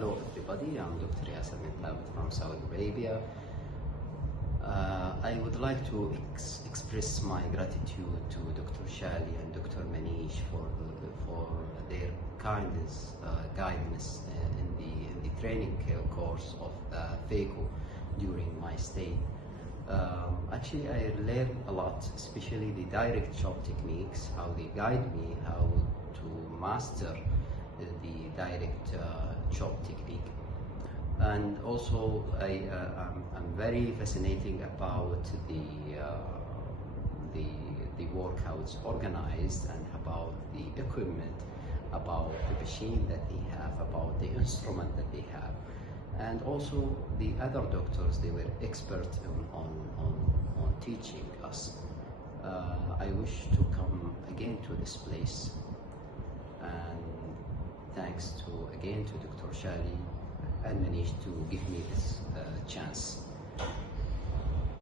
Hello everybody, I'm Dr. Yasser Mentab from Saudi Arabia. I would like to express my gratitude to Dr. Shali and Dr. Manish for their kindness, guidance in the training course of FECO during my stay. Actually, I learned a lot, especially the direct chop techniques, how they guide me, how to master the direct chop technique. And also I'm very fascinating about the workouts organized, and about the equipment, about the machine that they have, about the instrument that they have. And also the other doctors, they were experts on teaching us. I wish to come again to this place, and thanks again to Dr. Shali and Manish to give me